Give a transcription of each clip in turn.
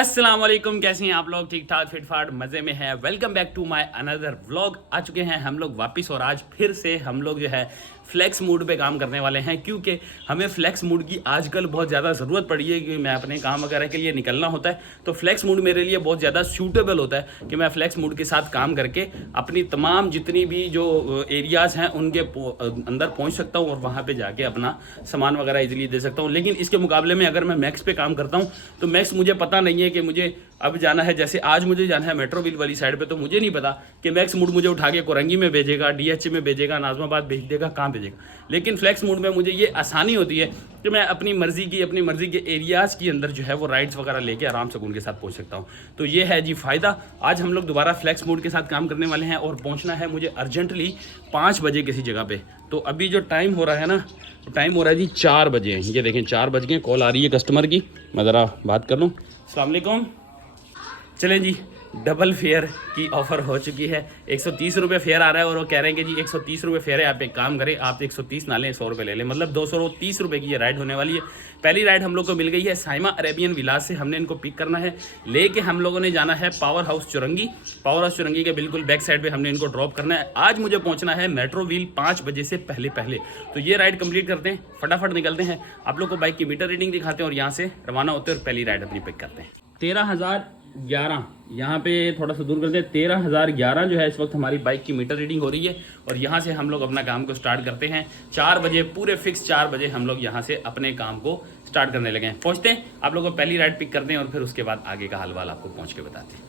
अस्सलाम वालेकुम, कैसे हैं आप लोग? ठीक ठाक फिट फाट मज़े में है। Welcome back to my another vlog. आ चुके हैं हम लोग वापस और आज फिर से हम लोग जो है फ्लेक्स मूड पे काम करने वाले हैं, क्योंकि हमें फ्लेक्स मूड की आजकल बहुत ज़्यादा ज़रूरत पड़ी है। क्योंकि मैं अपने काम वगैरह के लिए निकलना होता है, तो फ्लेक्स मूड मेरे लिए बहुत ज़्यादा सूटेबल होता है कि मैं फ्लेक्स मूड के साथ काम करके अपनी तमाम जितनी भी जो एरियाज़ हैं उनके अंदर पहुंच सकता हूं और वहां पे जाके अपना सामान वगैरह इजीली दे सकता हूं। लेकिन इसके मुकाबले में अगर मैं मैक्स पे काम करता हूं तो मैक्स मुझे पता नहीं है कि मुझे अब जाना है। जैसे आज मुझे जाना है मेट्रोविल वाली साइड पे, तो मुझे नहीं पता कि मैक्स मूड मुझे उठा के कोरंगी में भेजेगा, डीएच में भेजेगा, नाजमाबाद भेज देगा, कहाँ भेजेगा। लेकिन फ्लेक्स मूड में मुझे ये आसानी होती है कि मैं अपनी मर्जी के एरियाज़ के अंदर जो है वो राइड्स वगैरह लेके आराम से उनके साथ पहुंच सकता हूं। तो ये है जी फ़ायदा। आज हम लोग दोबारा फ्लेक्स मूड के साथ काम करने वाले हैं और पहुंचना है मुझे अर्जेंटली 5 बजे किसी जगह पे। तो अभी जो टाइम हो रहा है ना, टाइम हो रहा है जी 4 बजे। ये देखें 4 बज गए, कॉल आ रही है कस्टमर की, मैं ज़रा बात कर लूँ। अस्सलाम वालेकुम। चलें जी, डबल फेयर की ऑफ़र हो चुकी है। 130 रुपये फेयर आ रहा है और वो कह रहे हैं कि जी 130 रुपये फेयर है, आप एक काम करें, आप 130 ना लें, 100 रुपये ले लें। मतलब 230 रुपये की ये राइड होने वाली है। पहली राइड हम लोग को मिल गई है साइमा अरेबियन विलास से। हमने इनको पिक करना है, लेके हम लोगों ने जाना है power house Chowrangi. Power house Chowrangi के बिल्कुल बैक साइड पर हमने इनको ड्रॉप करना है। आज मुझे पहुँचना है मेट्रोविल 5 बजे से पहले। तो ये राइड कंप्लीट करते हैं, फटाफट निकलते हैं, आप लोग को बाइक की मीटर रीडिंग दिखाते हैं और यहाँ से रवाना होते हैं और पहली राइड अपनी पिक करते हैं। 13,011 यहाँ पे थोड़ा सा दूर करते हैं। 13,011 जो है इस वक्त हमारी बाइक की मीटर रीडिंग हो रही है और यहाँ से हम लोग अपना काम को स्टार्ट करते हैं। 4 बजे पूरे फिक्स 4 बजे हम लोग यहाँ से अपने काम को स्टार्ट करने लगे हैं। पहुँचते हैं, आप लोगों को पहली राइड पिक करते हैं और फिर उसके बाद आगे का हाल वाल आपको पहुँच के बताते हैं।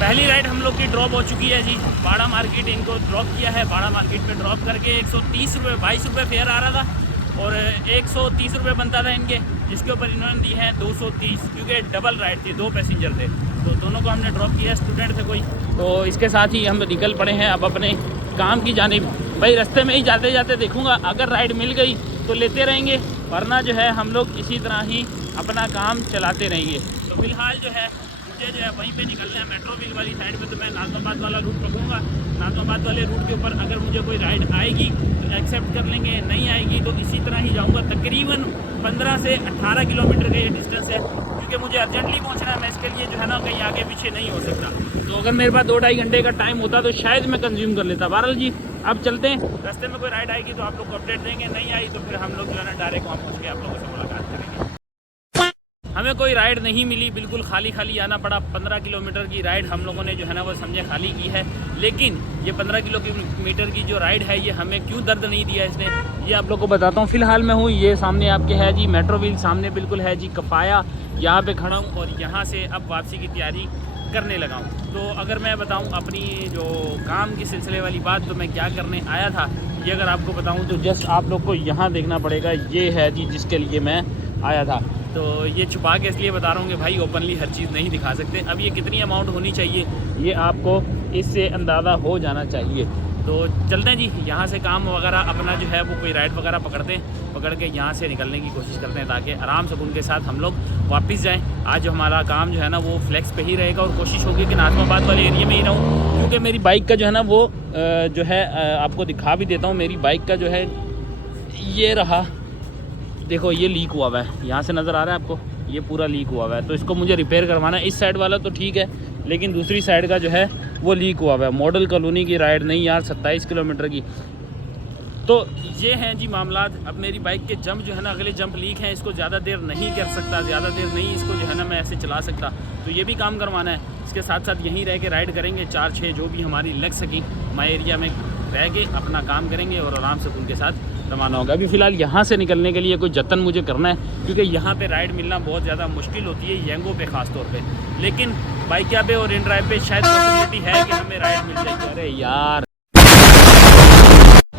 पहली राइड हम लोग की ड्रॉप हो चुकी है जी। बाड़ा मार्केट इनको ड्रॉप किया है। बाड़ा मार्केट में ड्रॉप करके 130 रुपये 22 रुपये फेयर आ रहा था और 130 रुपये बनता था इनके, जिसके ऊपर इन्होंने दी है 230, क्योंकि डबल राइड थी, 2 पैसेंजर थे, तो दोनों को हमने ड्रॉप किया। स्टूडेंट थे कोई, तो इसके साथ ही हम निकल पड़े हैं अब अपने काम की जानिब। भाई रास्ते में ही जाते जाते देखूंगा, अगर राइड मिल गई तो लेते रहेंगे, वरना जो है हम लोग इसी तरह ही अपना काम चलाते रहेंगे। तो फिलहाल जो है मुझे जो है वहीं पे निकलना है मेट्रोविल वाली साइड पे। तो मैं नाजमाबाद वाला रूट पकड़ूंगा। नाजमाबाद वाले रूट के ऊपर अगर मुझे कोई राइड आएगी तो एक्सेप्ट कर लेंगे, नहीं आएगी तो इसी तरह ही जाऊंगा। तकरीबन 15 से 18 किलोमीटर का ये डिस्टेंस है, क्योंकि मुझे अर्जेंटली पहुंचना है। मैं इसके लिए जो है ना कहीं आगे पीछे नहीं हो सकता। तो अगर मेरे पास 2-2.5 घंटे का टाइम होता तो शायद मैं कंज्यूम कर लेता। बहरहाल जी अब चलते हैं, रास्ते में कोई राइड आएगी तो आप लोग को अपडेट देंगे, नहीं आई तो फिर हम लोग जो है ना डायरेक्ट वहाँ पहुँच के आप लोगों से मुलाकात करेंगे। हमें कोई राइड नहीं मिली, बिल्कुल खाली आना पड़ा। 15 किलोमीटर की राइड हम लोगों ने जो है ना वो समझे खाली की है। लेकिन ये 15 किलोमीटर की जो राइड है ये हमें क्यों दर्द नहीं दिया इसने, ये आप लोग को बताता हूँ। फिलहाल मैं हूँ, ये सामने आपके है जी मेट्रोविल, सामने बिल्कुल है जी कफाया, यहाँ पे खड़ा हूँ और यहाँ से अब वापसी की तैयारी करने लगा हूँ। तो अगर मैं बताऊँ अपनी जो काम की सिलसिले वाली बात, तो मैं क्या करने आया था ये अगर आपको बताऊँ तो जस्ट आप लोग को यहाँ देखना पड़ेगा। ये है जी जिसके लिए मैं आया था। तो ये छुपा के इसलिए बता रहा हूँ कि भाई ओपनली हर चीज़ नहीं दिखा सकते। अब ये कितनी अमाउंट होनी चाहिए ये आपको इससे अंदाज़ा हो जाना चाहिए। तो चलते हैं जी, यहाँ से काम वगैरह अपना जो है वो कोई राइड वगैरह पकड़ के यहाँ से निकलने की कोशिश करते हैं, ताकि आराम से उनके साथ हम लोग वापस जाएँ। आज हमारा काम जो है ना वो फ्लेक्स पे ही रहेगा और कोशिश होगी कि नाजमाबाद वाले एरिया में ही रहूँ, क्योंकि मेरी बाइक का जो है ना वो जो है आपको दिखा भी देता हूँ। मेरी बाइक का जो है ये रहा, देखो ये लीक हुआ हुआ है, यहाँ से नज़र आ रहा है आपको, ये पूरा लीक हुआ हुआ है। तो इसको मुझे रिपेयर करवाना है। इस साइड वाला तो ठीक है, लेकिन दूसरी साइड का जो है वो लीक हुआ हुआ है। मॉडल कॉलोनी की राइड नहीं यार, 27 किलोमीटर की। तो ये हैं जी मामलात। अब मेरी बाइक के जंप जो है ना, अगले जंप लीक हैं, इसको ज़्यादा देर नहीं कर सकता, ज़्यादा देर नहीं इसको जो है ना मैं ऐसे चला सकता। तो ये भी काम करवाना है। इसके साथ साथ यहीं रह के राइड करेंगे, 4-6 जो भी हमारी लग सकी माई एरिया में रह के अपना काम करेंगे और आराम से उनके साथ रवाना होगा। अभी फ़िलहाल यहाँ से निकलने के लिए कोई जतन मुझे करना है, क्योंकि यहाँ पे राइड मिलना बहुत ज़्यादा मुश्किल होती है, यंगो पे ख़ास तौर पे। लेकिन बाइकिया पे और इन ड्राइव पे शायद पॉसिबिलिटी है कि हमें राइड मिल जाएगी। अरे यार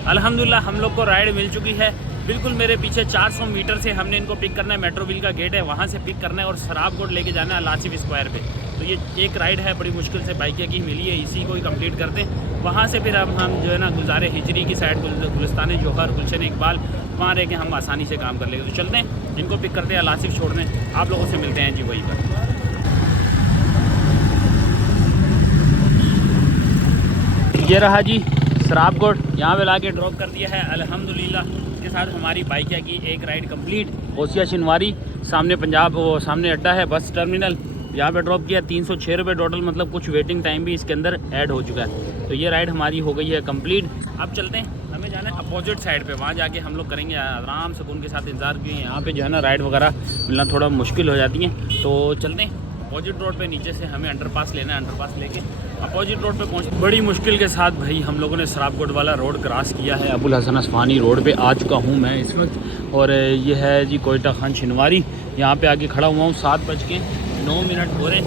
अल्हम्दुलिल्लाह हम लोग को राइड मिल चुकी है। बिल्कुल मेरे पीछे 400 मीटर से हमने इनको पिक करना है। मेट्रोविल का गेट है, वहाँ से पिक करना है और शराबकोट लेके जाना है लासिफ स्क्वायर पे। तो ये एक राइड है, बड़ी मुश्किल से बाइकिया की मिली है, इसी को ही कंप्लीट करते हैं। वहाँ से फिर अब हम जो है ना गुलजार हिजरी की साइड, गुलिस्तान जौहर, गुलशन इकबाल, वहाँ रह के हम आसानी से काम कर लेंगे। तो चलते हैं, इनको पिक करते हैं, लासिफ छोड़ने, आप लोगों से मिलते हैं जी वहीं पर। ये रहा जी शराबकोट, यहाँ पे ला के ड्रॉप कर दिया है अल्हम्दुलिल्लाह। इसके साथ हमारी बाइकिया की एक राइड कंप्लीट। ओसिया शिनवारी सामने पंजाब, वो सामने अड्डा है बस टर्मिनल, यहाँ पे ड्रॉप किया। 306 रुपये टोटल, मतलब कुछ वेटिंग टाइम भी इसके अंदर ऐड हो चुका है। तो ये राइड हमारी हो गई है कंप्लीट। अब चलते हैं, हमें जाना है अपोजिट साइड पे, वहाँ जाके हम लोग करेंगे आराम से उनके साथ इंतज़ार किए। यहाँ पे जो है ना राइड वगैरह मिलना थोड़ा मुश्किल हो जाती है। तो चलते हैं अपोजिट रोड पे, नीचे से हमें अंडरपास लेना है। अंडरपास लेके अपोजिट रोड पे पहुँच, बड़ी मुश्किल के साथ भाई हम लोगों ने सराबकोट वाला रोड क्रॉस किया है। अबुल हसन अस्फानी रोड पे आ चुका हूँ मैं इस वक्त, और ये है जी कोयटा खान शिनवारी। यहाँ पे आके खड़ा हुआ हूँ, 7:09 हो रहे।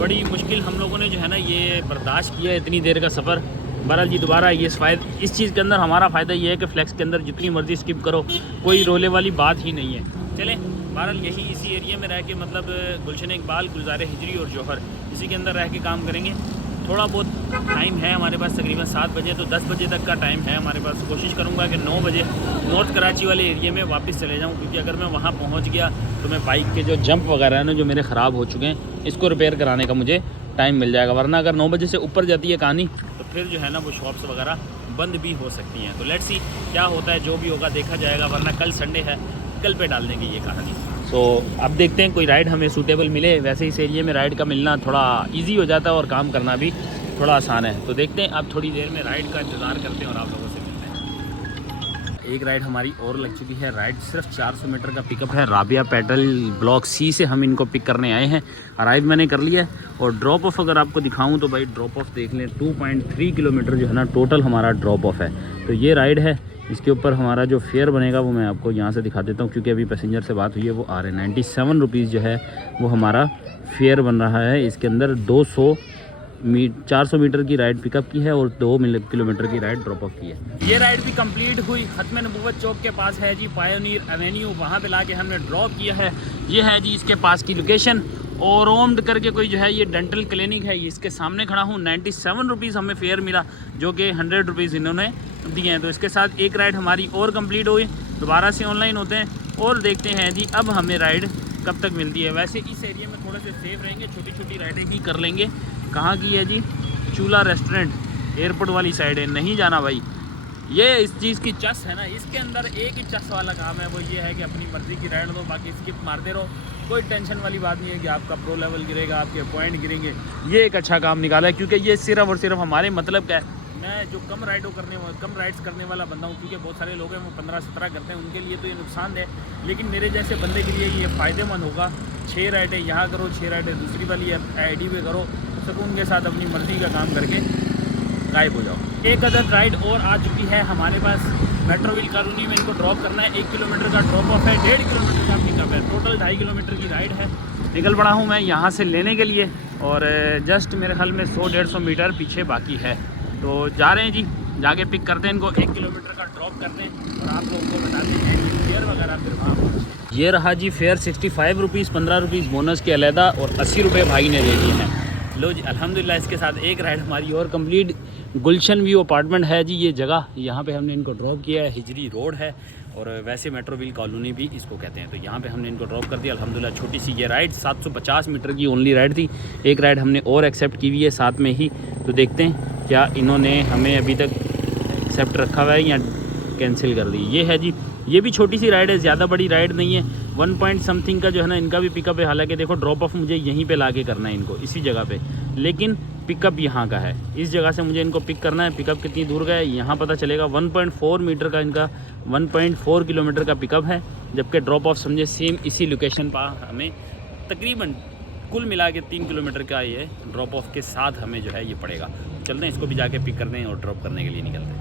बड़ी मुश्किल हम लोगों ने जो है ना ये बर्दाश्त किया इतनी देर का सफ़र। बहरहाल जी दोबारा ये इस चीज़ के अंदर हमारा फ़ायदा ये है कि फ्लेक्स के अंदर जितनी मर्ज़ी स्किप करो, कोई रोले वाली बात ही नहीं है। चलें, बहरहाल यही इसी एरिया में रह के, मतलब गुलशन इकबाल, गुलजार हिजरी और जौहर, इसी के अंदर रह के काम करेंगे। थोड़ा बहुत टाइम है हमारे पास, तकरीबन 7 बजे, तो 10 बजे तक का टाइम है हमारे पास। कोशिश करूँगा कि 9 बजे नॉर्थ कराची वाले एरिया में वापस चले जाऊँ, क्योंकि अगर मैं वहाँ पहुँच गया तो मैं बाइक के जो जंप वगैरह है ना जो मेरे ख़राब हो चुके हैं, इसको रिपेयर कराने का मुझे टाइम मिल जाएगा। वरना अगर 9 बजे से ऊपर जाती है कहानी तो फिर जो है ना वो शॉप्स वगैरह बंद भी हो सकती हैं। तो लेट्स सी क्या होता है, जो भी होगा देखा जाएगा। वरना कल संडे है, कल पे डाल देंगे ये कहानी। तो अब देखते हैं कोई राइड हमें सूटेबल मिले। वैसे इस एरिया में राइड का मिलना थोड़ा इजी हो जाता है और काम करना भी थोड़ा आसान है। तो देखते हैं, अब थोड़ी देर में राइड का इंतज़ार करते हैं और आप लोगों से मिलते हैं। एक राइड हमारी और लग चुकी है। राइड सिर्फ 400 मीटर का पिकअप है। राबिया पेट्रोल ब्लॉक सी से हम इनको पिक करने आए हैं। अराइव मैंने कर लिया है। और ड्रॉप ऑफ अगर आपको दिखाऊं तो भाई ड्रॉप ऑफ देख लें, 2.3 किलोमीटर जो है ना टोटल हमारा ड्रॉप ऑफ है। तो ये राइड है, इसके ऊपर हमारा जो फेयर बनेगा वो मैं आपको यहाँ से दिखा देता हूँ, क्योंकि अभी पैसेंजर से बात हुई है, वो आ रहे हैं। 97 रुपीज़ जो है वो हमारा फेयर बन रहा है। इसके अंदर 400 मीटर की राइड पिकअप की है और 2 किलोमीटर की राइड ड्रॉप ऑफ की है। ये राइड भी कंप्लीट हुई। खत्म नबूवत चौक के पास है जी पायोनियर एवेन्यू, वहाँ पे लाके हमने ड्रॉप किया है। ये है जी इसके पास की लोकेशन। और ओम्ड करके कोई जो है ये डेंटल क्लिनिक है, इसके सामने खड़ा हूँ। 97 रुपीज़ हमें फेयर मिला, जो कि 100 रुपीज़ इन्होंने दिए हैं। तो इसके साथ एक राइड हमारी और कंप्लीट हुई। दोबारा से ऑनलाइन होते हैं और देखते हैं जी अब हमें राइड कब तक मिलती है। वैसे इस एरिया में थोड़े से सेफ रहेंगे, छोटी छोटी राइडें ही कर लेंगे। कहाँ की है जी? चूल्हा रेस्टोरेंट, एयरपोर्ट वाली साइड है, नहीं जाना भाई। ये इस चीज़ की चस है ना, इसके अंदर एक ही चस वाला काम है, वो ये है कि अपनी मर्ज़ी की राइड दो, बाकी स्किप मारते रहो। कोई टेंशन वाली बात नहीं है कि आपका प्रो लेवल गिरेगा, आपके पॉइंट गिरेंगे। ये एक अच्छा काम निकाला है, क्योंकि ये सिर्फ और सिर्फ हमारे मतलब का है। मैं जो कम राइड्स करने वाला बंदा हूँ, क्योंकि बहुत सारे लोग हैं वो 15-17 करते हैं, उनके लिए तो ये नुकसान है। लेकिन मेरे जैसे बंदे के लिए ये फ़ायदेमंद होगा। 6 राइडें यहाँ करो, 6 राइडें दूसरी वाली आईडी पे करो, सुकून के साथ अपनी मर्ज़ी का काम करके गायब हो जाओ। एक अदर राइड और आ चुकी है हमारे पास। मेट्रोविल कॉलोनी में इनको ड्रॉप करना है। 1 किलोमीटर का ड्रॉप ऑफ है, 1.5 किलोमीटर का पिकअप है, टोटल 2.5 किलोमीटर की राइड है। निकल पड़ा हूँ मैं यहाँ से लेने के लिए, और जस्ट मेरे ख्याल में 100-150 मीटर पीछे बाकी है। तो जा रहे हैं जी, जाके पिक करते हैं इनको, 1 किलोमीटर का ड्रॉप करते हैं और आप लोगों को बताते हैं फेयर वगैरह फिर वहाँ। ये रहा जी फेयर, 65 रुपीज़, 15 रुपीज़ बोनस के अलहदा और 80 रुपये भाई ने दे दिए हैं। लो जी अल्हम्दुलिल्लाह, इसके साथ एक राइड हमारी और कंप्लीट। गुलशन व्यू अपार्टमेंट है जी ये जगह, यहाँ पे हमने इनको ड्रॉप किया है। हिजरी रोड है और वैसे मेट्रोविल कॉलोनी भी इसको कहते हैं। तो यहाँ पे हमने इनको ड्रॉप कर दिया अल्हम्दुलिल्लाह। छोटी सी ये राइड 750 मीटर की ओनली राइड थी। एक राइड हमने और एक्सेप्ट की हुई है साथ में ही, तो देखते हैं क्या इन्होंने हमें अभी तक एक्सेप्ट रखा हुआ है या कैंसिल कर दी। ये है जी, ये भी छोटी सी राइड है, ज़्यादा बड़ी राइड नहीं है। 1 पॉइंट समथिंग का जो है ना इनका भी पिकअप है। हालांकि देखो ड्रॉप ऑफ मुझे यहीं पे लाके करना है इनको, इसी जगह पे, लेकिन पिकअप यहाँ का है। इस जगह से मुझे इनको पिक करना है। पिकअप कितनी दूर का है यहाँ पता चलेगा। 1.4 मीटर का इनका 1.4 किलोमीटर का पिकअप है, जबकि ड्रॉप ऑफ समझे सेम इसी लोकेशन पर हमें तकरीबन कुल मिला के 3 किलोमीटर का ये ड्रॉप ऑफ के साथ हमें जो है ये पड़ेगा। चलते हैं इसको भी जाके पिक करते हैं और ड्रॉप करने के लिए निकलते हैं।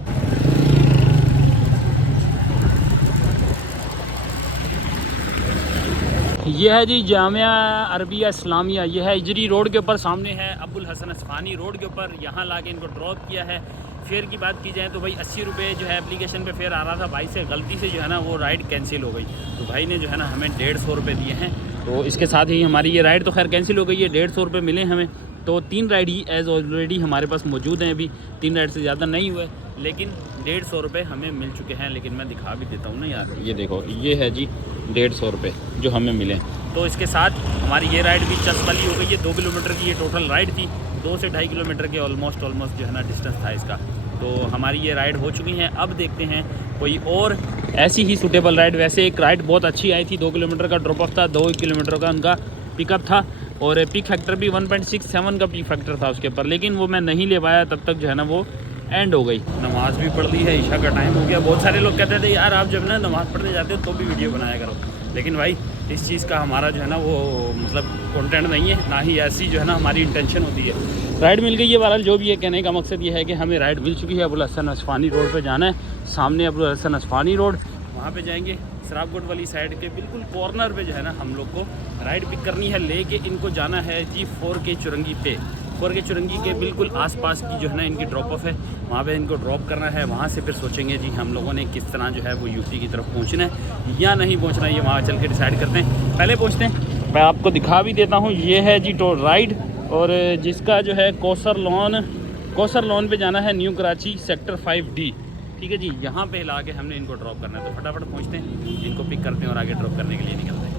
यह है जी जामिया अरबिया इस्लामिया, यह है हिजरी रोड के ऊपर, सामने है अबुल हसन अस्फानी रोड के ऊपर। यहाँ लाके इनको ड्रॉप किया है। फेयर की बात की जाए तो भाई 80 रुपये जो है एप्लीकेशन पे फेयर आ रहा था, भाई से गलती से जो है ना वो राइड कैंसिल हो गई। तो भाई ने जो है ना हमें 150 रुपये दिए हैं। तो इसके साथ ही हमारी ये राइड तो खैर कैंसिल हो गई है। 150 रुपये मिले हमें। तो 3 राइड ही एज ऑलरेडी हमारे पास मौजूद हैं। अभी 3 राइड से ज़्यादा नहीं हुए, लेकिन 150 रुपये हमें मिल चुके हैं। लेकिन मैं दिखा भी देता हूँ ना यार, ये देखो, ये है जी 150 रुपये जो हमें मिले। तो इसके साथ हमारी ये राइड भी चस वाली हो गई है। 2 किलोमीटर की ये टोटल राइड थी। 2 से 2.5 किलोमीटर के ऑलमोस्ट जो है ना डिस्टेंस था इसका। तो हमारी ये राइड हो चुकी है। अब देखते हैं कोई और ऐसी ही सूटेबल राइड। वैसे एक राइड बहुत अच्छी आई थी, 2 किलोमीटर का ड्रॉप ऑफ था, 2 किलोमीटर का उनका पिकअप था और पिक फैक्टर भी 1.67 का पिक फैक्टर था उसके ऊपर, लेकिन वो मैं नहीं ले पाया, तब तक जो है ना वो एंड हो गई। नमाज भी पढ़ ली है, ईशा का टाइम हो गया। बहुत सारे लोग कहते थे यार आप जब ना नमाज़ पढ़ने जाते हो तो भी वीडियो बनाया करो, लेकिन भाई इस चीज़ का हमारा जो है ना वो मतलब कंटेंट नहीं है, ना ही ऐसी जो है ना हमारी इंटेंशन होती है। राइड मिल गई है बहरहाल, जो भी है कहने का मकसद ये है कि हमें राइड मिल चुकी है। अबुल हसन असफ़ानी रोड पे जाना है, सामने अबुल हसन असफ़ानी रोड, वहाँ पे जाएंगे। सराबकोट वाली साइड के बिल्कुल कॉर्नर पे जो है ना हम लोग को राइड पिक करनी है, लेके इनको जाना है जी 4K चुरंगी पे। 4K चुरंगी के बिल्कुल आसपास की जो है ना इनकी ड्रॉप ऑफ है, वहाँ पे इनको ड्रॉप करना है। वहाँ से फिर सोचेंगे जी हम लोगों ने किस तरह जो है वो यूपी की तरफ पहुँचना है या नहीं पहुँचना है, ये वहाँ चल के डिसाइड करते हैं। पहले पहुँचते हैं, मैं आपको दिखा भी देता हूँ। ये है जी राइड, और जिसका जो है कौसर लॉन पे जाना है, न्यू कराची सेक्टर 5D। ठीक है जी, यहाँ पे ला के हमने इनको ड्रॉप करना है। तो फटाफट पहुँचते हैं, इनको पिक करते हैं और आगे ड्रॉप करने के लिए निकलते हैं।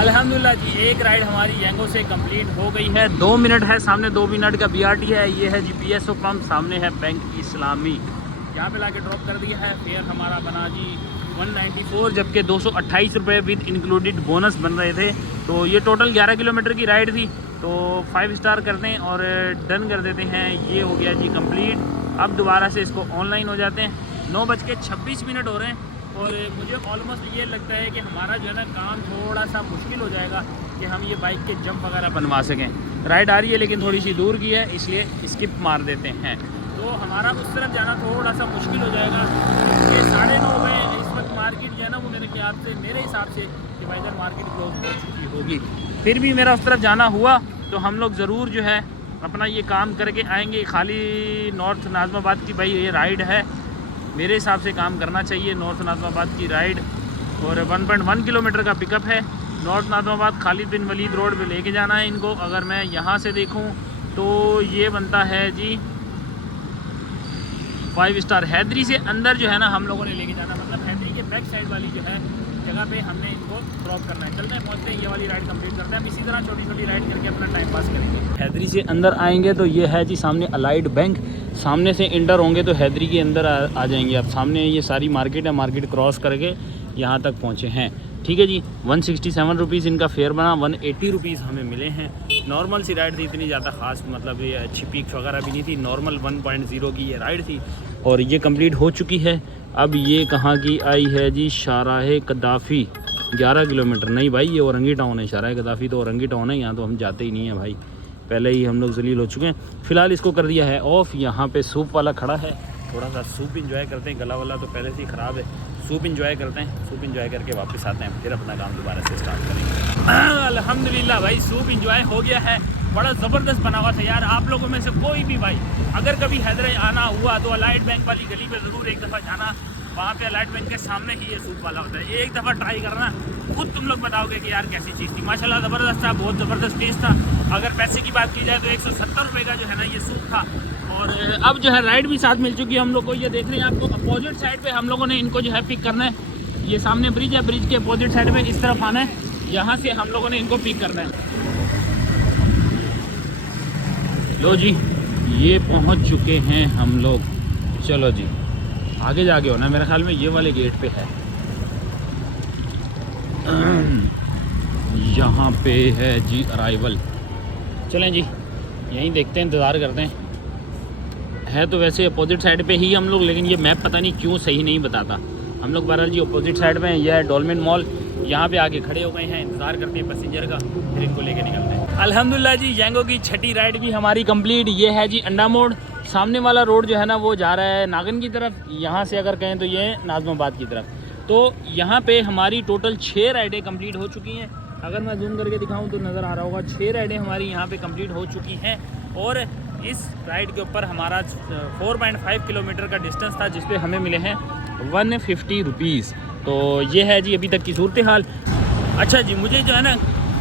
अल्हम्दुलिल्लाह जी, एक राइड हमारी यंगो से कंप्लीट हो गई है। 2 मिनट है, सामने 2 मिनट का BRT है। ये है जी PSO पंप, सामने है बैंक इस्लामी। यहाँ पे लाके ड्रॉप कर दिया है। फेयर हमारा बना जी 194, जबकि 228 रुपये विद इंक्लूडेड बोनस बन रहे थे। तो ये टोटल 11 किलोमीटर की राइड थी। तो 5 स्टार कर दें और डन कर देते हैं। ये हो गया जी कंप्लीट। अब दोबारा से इसको ऑनलाइन हो जाते हैं। 9:26 हो रहे हैं और मुझे ऑलमोस्ट ये लगता है कि हमारा जो है ना काम थोड़ा सा मुश्किल हो जाएगा कि हम ये बाइक के जंप वगैरह बनवा सकें। राइड आ रही है लेकिन थोड़ी सी दूर की है, इसलिए स्किप मार देते हैं। तो हमारा उस तरफ जाना थोड़ा सा मुश्किल हो जाएगा। ये 9:30 बजे इस वक्त मार्केट जो है ना वो मेरे हिसाब से कि भाईजान मार्केट क्लोज हो चुकी होगी। फिर भी मेरा उस तरफ जाना हुआ तो हम लोग ज़रूर जो है अपना ये काम करके आएंगे। खाली नॉर्थ नाज़माबाद की भाई ये राइड है, मेरे हिसाब से काम करना चाहिए। नॉर्थ नाज़माबाद की राइड और 1.1 किलोमीटर का पिकअप है। नॉर्थ नाज़माबाद खालिद बिन वलीद रोड पे लेके जाना है इनको। अगर मैं यहाँ से देखूँ तो ये बनता है जी 5 स्टार। हैदरी से अंदर जो है ना हम लोगों ने लेके जाना, मतलब हैदरी के बैक साइड वाली जो है जगह पे हमने इनको ड्रॉप करना है। चलते हैं, पहुँचते हैं, ये वाली राइड कंप्लीट करते हैं। हम इसी तरह छोटी छोटी राइड करके अपना टाइम पास करेंगे। हैदरी से अंदर आएंगे तो ये है जी सामने अलाइड बैंक। सामने से इंटर होंगे तो हैदरी के अंदर आ जाएंगे। अब सामने ये सारी मार्केट है, मार्केट क्रॉस करके यहाँ तक पहुँचे हैं। ठीक है जी, 167 रुपीज़ इनका फेयर बना, 180 रुपीज़ हमें मिले हैं। नॉर्मल सी राइड थी, इतनी ज़्यादा ख़ास मतलब ये अच्छी पीक्स वगैरह भी नहीं थी। नॉर्मल 1.0 की ये राइड थी और ये कंप्लीट हो चुकी है। अब ये कहाँ की आई है जी, शाराह कदाफ़ी। 11 किलोमीटर नहीं भाई, ये औरंगी टाउन है। शाराह कदाफ़ी तो औरंगी टाउन है, यहाँ तो हम जाते ही नहीं हैं भाई, पहले ही हम लोग जलील हो चुके हैं। फ़िलहाल इसको कर दिया है ऑफ। यहाँ पे सूप वाला खड़ा है, थोड़ा सा सूप इंजॉय करते हैं। गला वाला तो पहले से ही ख़राब है, सूप इंजॉय करते हैं। सूप इंजॉय करके वापस आते हैं, फिर अपना काम दोबारा से स्टार्ट करेंगे। अल्हम्दुलिल्लाह भाई, सूप इंजॉय हो गया है। बड़ा ज़बरदस्त बना हुआ था यार। आप लोगों में से कोई भी भाई अगर कभी हैदर आना हुआ तो अलाइड बैंक वाली गली पे ज़रूर एक दफ़ा जाना। वहाँ पे अलाइड बैंक के सामने ही ये सूप वाला होता है। एक दफ़ा ट्राई करना, खुद तुम लोग बताओगे कि यार कैसी चीज़ थी। माशाल्लाह ज़बरदस्त था, बहुत ज़बरदस्त टेस्ट था। अगर पैसे की बात की जाए तो 170 रुपये का जो है ना ये सूप था। और अब जो है राइड भी साथ मिल चुकी है हम लोग को। ये देख रहे हैं आपको, अपोजिट साइड पे हम लोगों ने इनको जो है पिक करना है। ये सामने ब्रिज है, ब्रिज के अपोजिट साइड में इस तरफ आना है, यहाँ से हम लोगों ने इनको पिक करना है। लो जी, ये पहुँच चुके हैं हम लोग। चलो जी, आगे जाके होना मेरे ख्याल में ये वाले गेट पे है। यहाँ पे है जी अराइवल। चलें जी, यहीं देखते हैं, इंतज़ार करते हैं। है तो वैसे अपोजिट साइड पे ही हम लोग, लेकिन ये मैप पता नहीं क्यों सही नहीं बताता। हम लोग बहरहाल जी अपोजिट साइड में, यह है डोलमेन मॉल, यहाँ पे आके खड़े हो गए हैं, इंतज़ार करते हैं पैसेंजर का, फिर इनको लेके निकलते हैं। अल्हम्दुलिल्लाह जी, यंगो की छठी राइड भी हमारी कंप्लीट। ये है जी अंडा मोड़। सामने वाला रोड जो है ना वो जा रहा है नागन की तरफ। यहाँ से अगर कहें तो ये नाज़माबाद की तरफ। तो यहाँ पे हमारी टोटल 6 राइडें कंप्लीट हो चुकी हैं। अगर मैं जूम करके दिखाऊँ तो नज़र आ रहा होगा, 6 राइडें हमारी यहाँ पे कंप्लीट हो चुकी हैं। और इस राइड के ऊपर हमारा 4.5 किलोमीटर का डिस्टेंस था, जिस पे हमें मिले हैं 150 रुपीज़। तो ये है जी अभी तक की सूरत हाल। अच्छा जी, मुझे जो है ना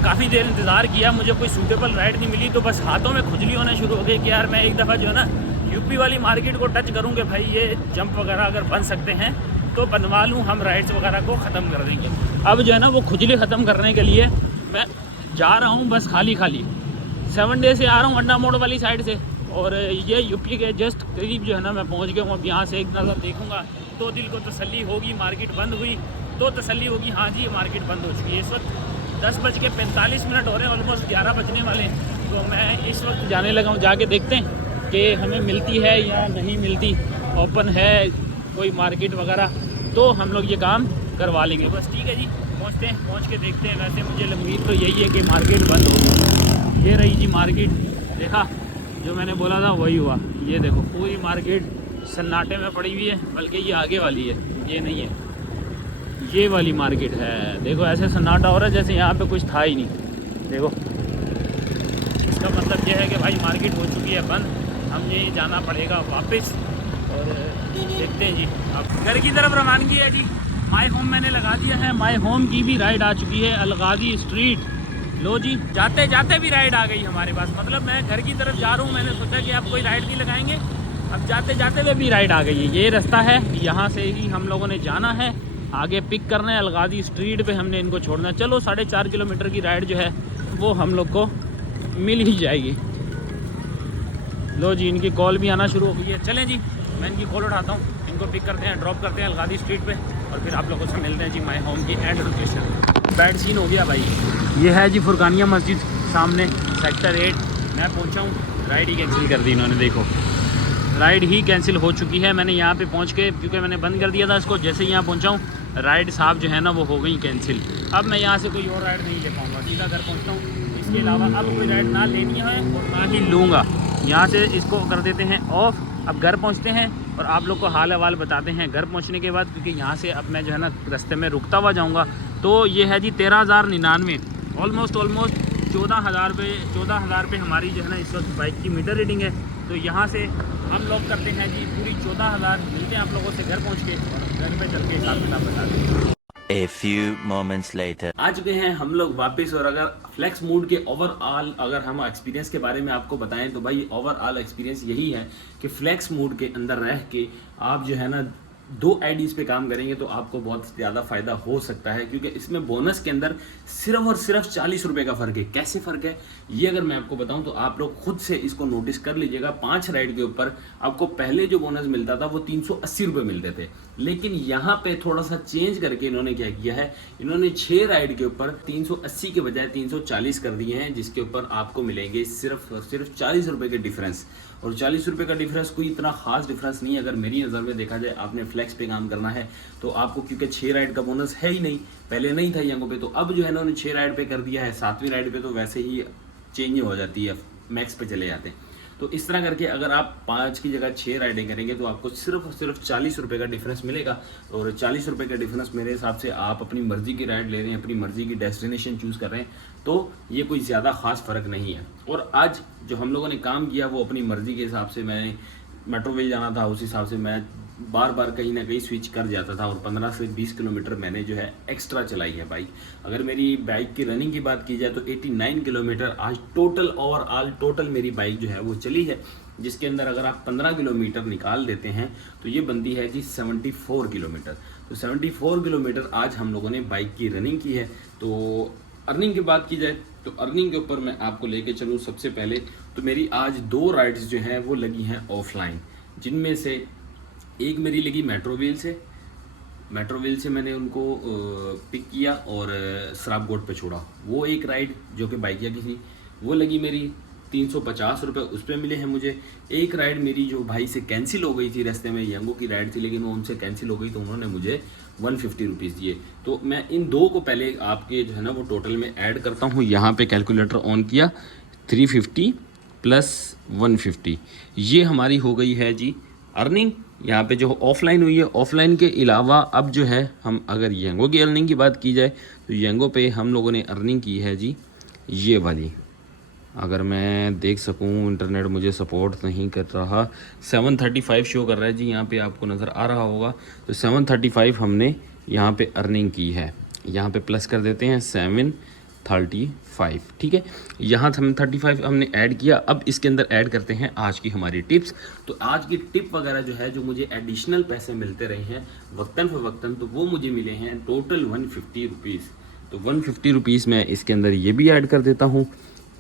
काफ़ी देर इंतज़ार किया, मुझे कोई सूटेबल राइड नहीं मिली। तो बस हाथों में खुजली होना शुरू हो गई कि यार मैं एक दफ़ा जो है ना यूपी वाली मार्केट को टच करूँ कि भाई ये जंप वगैरह अगर बन सकते हैं तो बनवा लूँ, हम राइड्स वगैरह को ख़त्म कर देंगे। अब जो है ना वो खुजली ख़त्म करने के लिए मैं जा रहा हूँ बस खाली खाली। 7 डे से आ रहा हूँ अड्डा मोड़ वाली साइड से, और ये यूपी के जस्ट करीब जो है ना मैं पहुँच गया हूँ। अब यहाँ से एक नज़र देखूँगा तो दिल को तसल्ली होगी। मार्केट बंद हुई तो तसल्ली होगी, हाँ जी ये मार्केट बंद हो चुकी है। इस वक्त 10:45 हो रहे हैं, ऑलमोस्ट 11 बजने वाले हैं। तो मैं इस वक्त जाने लगा हूँ, जाके देखते हैं कि हमें मिलती है या नहीं मिलती, ओपन है कोई मार्केट वगैरह, तो हम लोग ये काम करवा लेंगे। बस ठीक है जी, पहुँचते हैं, पहुँच के देखते हैं। वैसे मुझे उम्मीद तो यही है कि मार्केट बंद होगी। ये रही जी मार्केट, देखा जो मैंने बोला था वही हुआ। ये देखो पूरी मार्केट सन्नाटे में पड़ी हुई है, बल्कि ये आगे वाली है, ये नहीं है, ये वाली मार्केट है। देखो ऐसे सन्नाटा हो रहा है जैसे यहाँ पे कुछ था ही नहीं। देखो इसका मतलब ये है कि भाई मार्केट हो चुकी है बंद, हमें जाना पड़ेगा वापस। और देखते हैं जी, अब घर की तरफ रवानगी है जी। माय होम मैंने लगा दिया है, माय होम की भी राइड आ चुकी है, अलगाजी स्ट्रीट। लो जी, जाते जाते भी राइड आ गई हमारे पास। मतलब मैं घर की तरफ जा रहा हूँ, मैंने सोचा कि आप कोई राइड नहीं लगाएंगे, अब जाते जाते वे भी राइड आ गई है। ये रास्ता है, यहाँ से ही हम लोगों ने जाना है, आगे पिक करना है। अलगाजी स्ट्रीट पे हमने इनको छोड़ना है। चलो 4.5 किलोमीटर की राइड जो है वो हम लोग को मिल ही जाएगी। लो जी, इनकी कॉल भी आना शुरू हो गई है। चलें जी, मैं इनकी कॉल उठाता हूँ, इनको पिक करते हैं, ड्रॉप करते हैं अलगाजी स्ट्रीट पे, और फिर आप लोगों से मिलते हैं जी माय होम की एंड लोकेशन। बैड सीन हो गया भाई। ये है जी फुरकानिया मस्जिद सामने, सेक्टर 8। मैं पहुँचा हूँ, राइड ही कैंसिल कर दी इन्होंने। देखो राइड ही कैंसिल हो चुकी है। मैंने यहाँ पे पहुँच के, क्योंकि मैंने बंद कर दिया था इसको, जैसे ही यहाँ पहुँचा हूँ राइड साहब जो है ना वो हो गई कैंसिल। अब मैं यहाँ से कोई और राइड नहीं ले पाऊँगा, सीधा घर पहुँचता हूँ। इसके अलावा अब कोई राइड ना लेनी है और ना ही लूँगा। यहाँ से इसको कर देते हैं ऑफ। अब घर पहुँचते हैं और आप लोग को हाल अहवाल बताते हैं घर पहुँचने के बाद, क्योंकि यहाँ से अब मैं जो है ना रास्ते में रुकता हुआ जाऊँगा। तो ये है जी 13,099, ऑलमोस्ट 14,000 रुपये हमारी जो है ना इस वक्त बाइक की मीटर रीडिंग है। तो यहाँ से हम लोग करते हैं जी पूरी 14,000। मिलते हैं आप लोगों से घर पहुँच के, और घर पे चल के हिसाब किताब बता दें। A few moments later. आ चुके हैं हम लोग वापस। और अगर फ्लेक्स मूड के ओवरऑल अगर हम एक्सपीरियंस के बारे में आपको बताएं तो भाई ओवरऑल एक्सपीरियंस यही है कि फ्लेक्स मूड के अंदर रह के आप जो है ना 2 आईडीज़ पे काम करेंगे तो आपको बहुत ज़्यादा फ़ायदा हो सकता है, क्योंकि इसमें बोनस के अंदर सिर्फ और सिर्फ 40 रुपये का फ़र्क है। कैसे फ़र्क है ये अगर मैं आपको बताऊं तो आप लोग खुद से इसको नोटिस कर लीजिएगा। 5 राइड के ऊपर आपको पहले जो बोनस मिलता था वो 380 रुपये मिलते थे, लेकिन यहाँ पे थोड़ा सा चेंज करके इन्होंने क्या किया है, इन्होंने 6 राइड के ऊपर 380 के बजाय 340 कर दिए हैं, जिसके ऊपर आपको मिलेंगे सिर्फ और सिर्फ 40 रुपये के डिफरेंस। और 40 रुपये का डिफरेंस कोई इतना खास डिफरेंस नहीं है अगर मेरी नज़र में देखा जाए। आपने फ्लेक्स पे काम करना है तो आपको, क्योंकि 6 राइड का बोनस है ही नहीं, पहले नहीं था यंगों पे, तो अब जो है ना उन्होंने 6 राइड पे कर दिया है। 7वीं राइड पे तो वैसे ही चेंज हो जाती है, मैक्स पे चले जाते हैं। तो इस तरह करके अगर आप 5 की जगह 6 राइडें करेंगे तो आपको सिर्फ और सिर्फ 40 रुपये का डिफरेंस मिलेगा। और 40 रुपये का डिफरेंस मेरे हिसाब से आप अपनी मर्जी की राइड ले रहे हैं, अपनी मर्जी की डेस्टिनेशन चूज़ कर रहे हैं, तो ये कोई ज़्यादा खास फ़र्क नहीं है। और आज जो हम लोगों ने काम किया वो अपनी मर्जी के हिसाब से, मैंने मेट्रोवेल जाना था उस हिसाब से मैं बार बार कहीं ना कहीं स्विच कर जाता था, और 15 से 20 किलोमीटर मैंने जो है एक्स्ट्रा चलाई है बाइक। अगर मेरी बाइक की रनिंग की बात की जाए तो 89 किलोमीटर आज टोटल ओवरऑल टोटल मेरी बाइक जो है वो चली है, जिसके अंदर अगर आप 15 किलोमीटर निकाल देते हैं तो ये बनती है कि 74 किलोमीटर। तो 74 किलोमीटर आज हम लोगों ने बाइक की रनिंग की है। तो अर्निंग की बात की जाए तो अर्निंग के ऊपर मैं आपको लेके चलूँ। सबसे पहले तो मेरी आज 2 राइड्स जो हैं वो लगी हैं ऑफलाइन, जिनमें से एक मेरी लगी मेट्रोवेल से मैंने उनको पिक किया और सराबकोट पे छोड़ा। वो एक राइड जो कि बाइकिया की थी वो लगी मेरी 350 रुपये, उस पर मिले हैं मुझे। एक राइड मेरी जो भाई से कैंसिल हो गई थी, रास्ते में यंगो की राइड थी लेकिन वो उनसे कैंसिल हो गई, तो उन्होंने मुझे 150 रुपीज़ दिए। तो मैं इन 2 को पहले आपके जो है ना वो टोटल में ऐड करता हूँ। यहाँ पे कैलकुलेटर ऑन किया, 350 प्लस 150, ये हमारी हो गई है जी अर्निंग। यहाँ पे जो ऑफलाइन हुई है, ऑफलाइन के अलावा अब जो है हम अगर येंगो की अर्निंग की बात की जाए तो येंगो पे हम लोगों ने अर्निंग की है जी ये वाली। अगर मैं देख सकूं, इंटरनेट मुझे सपोर्ट नहीं कर रहा, 735 शो कर रहा है जी, यहाँ पे आपको नज़र आ रहा होगा। तो 735 हमने यहाँ पे अर्निंग की है। यहाँ पे प्लस कर देते हैं 735, ठीक है। यहाँ 735 हमने ऐड किया। अब इसके अंदर ऐड करते हैं आज की हमारी टिप्स। तो आज की टिप वगैरह जो है, जो मुझे एडिशनल पैसे मिलते रहे हैं वक्तन फ़वक्तन, तो वो मुझे मिले हैं टोटल 150 रुपीज़। तो 150 रुपीज़ मैं इसके अंदर ये भी ऐड कर देता हूँ,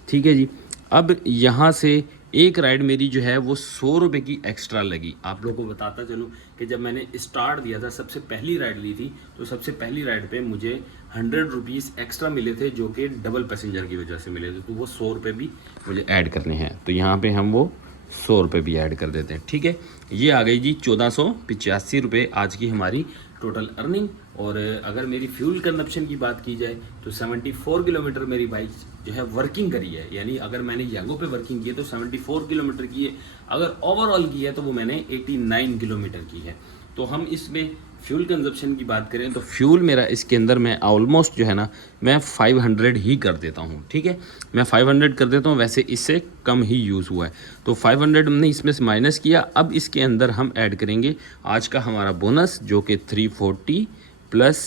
ठीक है जी। अब यहाँ से एक राइड मेरी जो है वो 100 रुपये की एक्स्ट्रा लगी। आप लोगों को बताता चलूँ कि जब मैंने स्टार्ट दिया था, सबसे पहली राइड ली थी, तो सबसे पहली राइड पे मुझे 100 रुपीज़ एक्स्ट्रा मिले थे, जो कि डबल पैसेंजर की वजह से मिले थे। तो वो 100 रुपये भी मुझे ऐड करने हैं, तो यहाँ पे हम वो 100 रुपये भी ऐड कर देते हैं। ठीक है, ये आ गई जी 1485 रुपये आज की हमारी टोटल अर्निंग। और अगर मेरी फ्यूल कंजप्शन की बात की जाए तो 74 किलोमीटर मेरी बाइक जो है वर्किंग करी है, यानी अगर मैंने यांगो पे वर्किंग की है तो 74 किलोमीटर की है, अगर ओवरऑल की है तो वो मैंने 89 किलोमीटर की है। तो हम इसमें फ्यूल कंजप्शन की बात करें तो फ्यूल मेरा इसके अंदर मैं ऑलमोस्ट जो है ना मैं 500 ही कर देता हूँ। ठीक है, मैं 500 कर देता हूँ, वैसे इससे कम ही यूज़ हुआ है। तो 500 हमने इसमें से माइनस किया। अब इसके अंदर हम ऐड करेंगे आज का हमारा बोनस, जो कि 340 प्लस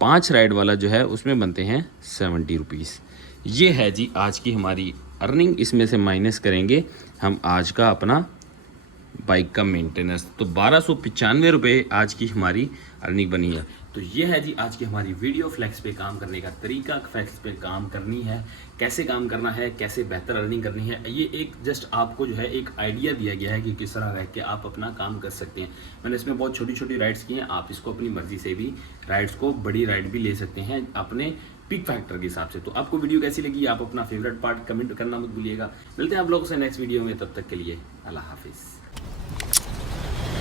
5 राइड वाला जो है उसमें बनते हैं 70 रुपीज़। ये है जी आज की हमारी अर्निंग। इसमें से माइनस करेंगे हम आज का अपना बाइक का मेंटेनेंस, तो 1295 रुपये आज की हमारी अर्निंग बनी है। तो ये है जी आज की हमारी वीडियो। फ्लेक्स पे काम करने का तरीका, फ्लेक्स पे काम करनी है, कैसे काम करना है, कैसे बेहतर अर्निंग करनी है, ये एक जस्ट आपको जो है एक आइडिया दिया गया है कि किस तरह रह के आप अपना काम कर सकते हैं। मैंने इसमें बहुत छोटी छोटी राइड्स की हैं, आप इसको अपनी मर्जी से भी राइड्स को बड़ी राइड भी ले सकते हैं अपने पिक फैक्टर के हिसाब से। तो आपको वीडियो कैसी लगी, आप अपना फेवरेट पार्ट कमेंट करना मत भूलिएगा। मिलते हैं आप लोगों से नेक्स्ट वीडियो में, तब तक के लिए अल्लाह हाफिज़।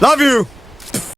Love you!